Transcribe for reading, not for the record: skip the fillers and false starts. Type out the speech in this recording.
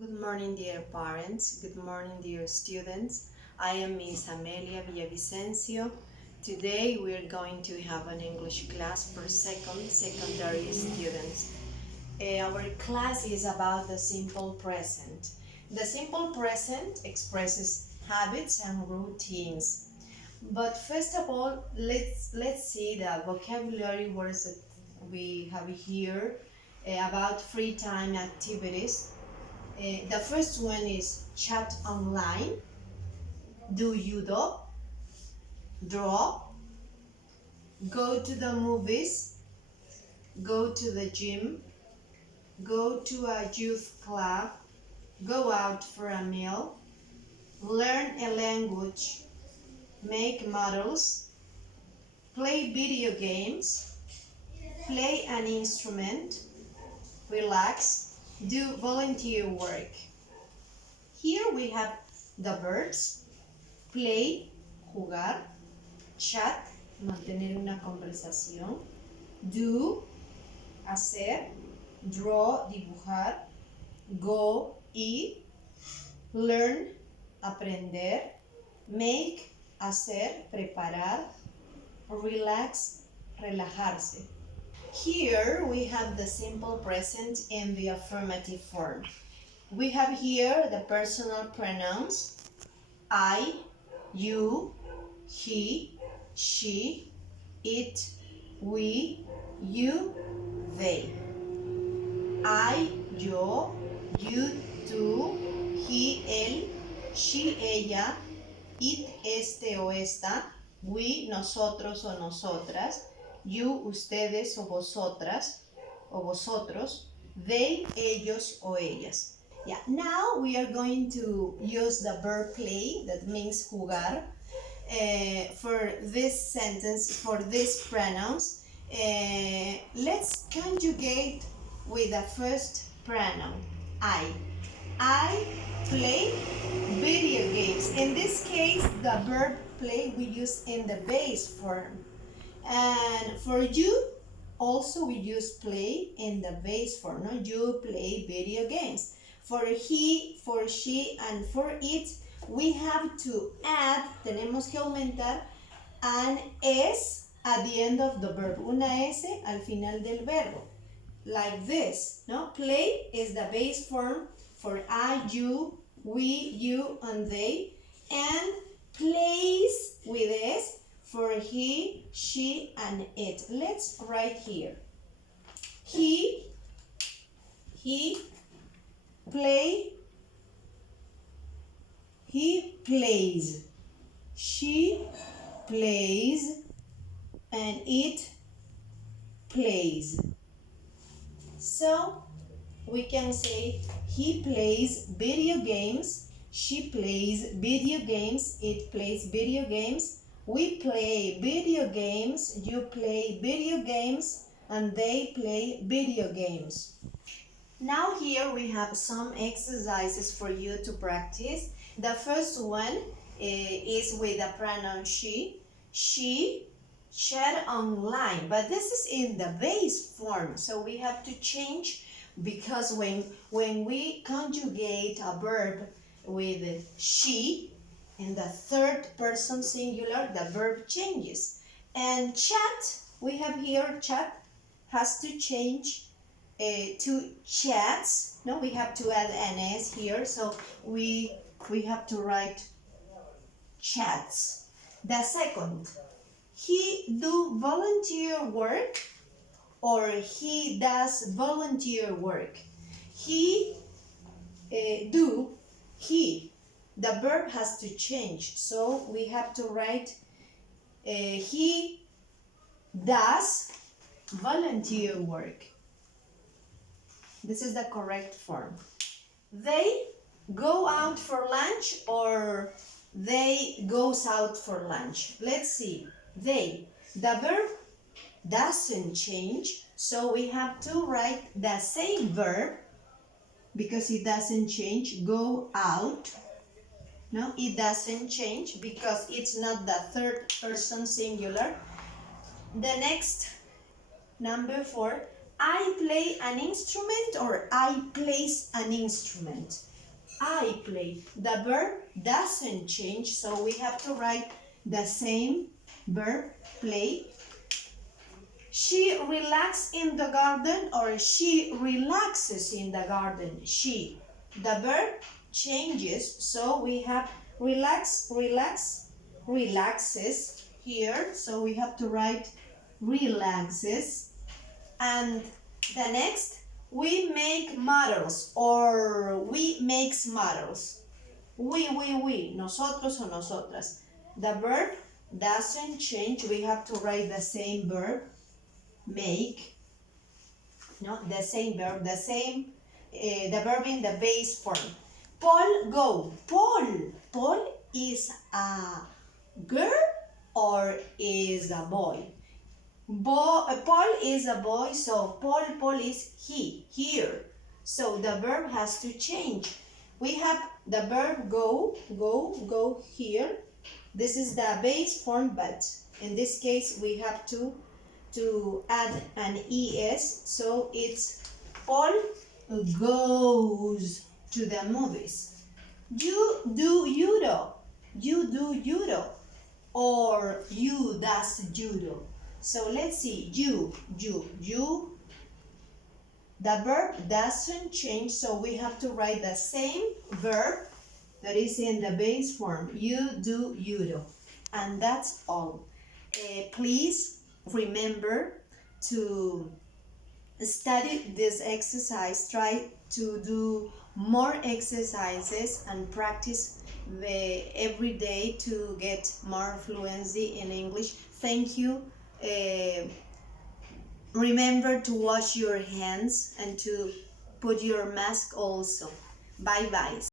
Good morning, dear parents. Good morning, dear students. I am Miss Amelia Villavicencio. Today we are going to have an English class for secondary students. Our class is about the simple present. The simple present expresses habits and routines. But first of all, let's see the vocabulary words that we have here about free time activities. The first one is chat online, do judo, draw, go to the movies, go to the gym, go to a youth club, go out for a meal, learn a language, make models, play video games, play an instrument, relax, do volunteer work. Here we have the verbs play, jugar, chat, mantener una conversación, do, hacer, draw, dibujar, go, ir, learn, aprender, make, hacer, preparar, relax, relajarse. Here we have the simple present in the affirmative form. We have here the personal pronouns I, you, he, she, it, we, you, they. I, yo, you, tú, he, él, she, ella, it, este o esta, we, nosotros o nosotras, you, ustedes o vosotras o vosotros, they, ellos o ellas. Yeah, now we are going to use the verb play, that means jugar, for this sentence, for these pronouns. Let's conjugate with the first pronoun, I. I play video games. In this case, the verb play we use in the base form. And for you, also we use play in the base form. No? You play video games. For he, for she, and for it, we have to add, tenemos que aumentar an S at the end of the verb. Una S al final del verbo. Like this, no? Play is the base form for I, you, we, you, and they. And plays with S for he, she, and it. Let's write here. He plays, she plays, and it plays. So we can say he plays video games, she plays video games, it plays video games, we play video games, you play video games, and they play video games. Now here we have some exercises for you to practice. The first one is with the pronoun she. She chat online, but this is in the base form, so we have to change because when we conjugate a verb with she in the third person singular, the verb changes. And chat, we have here chat has to change to chats. No, we have to add an S here, so we have to write chats. The second, he do volunteer work or he does volunteer work. He do, he. The verb has to change, so we have to write he does volunteer work. This is the correct form. They go out for lunch or they goes out for lunch. Let's see. They. The verb doesn't change, so we have to write the same verb because it doesn't change. Go out. No, it doesn't change because it's not the third person singular. The next, number 4, I play an instrument or I place an instrument. I play. The verb doesn't change, so we have to write the same verb, play. She relaxes in the garden or she relaxes in the garden. She. The verb changes, so we have relax, relaxes here, so we have to write relaxes. And the next, we make models or we makes models. We, nosotros o nosotras. The verb doesn't change, we have to write the same verb, make, no, the same verb, the verb in the base form. Paul, go. Paul is a girl or is a boy? Paul is a boy, so Paul is he, here. So the verb has to change. We have the verb go here. This is the base form, but in this case we have to add an es, so it's Paul goes to the movies. You do judo. You do judo. Or you does judo. So let's see, you. The verb doesn't change, so we have to write the same verb that is in the base form. You do judo. And that's all. Please remember to study this exercise. Try to do more exercises and practice every day to get more fluency in English. Thank you. Remember to wash your hands and to put your mask also. Bye bye.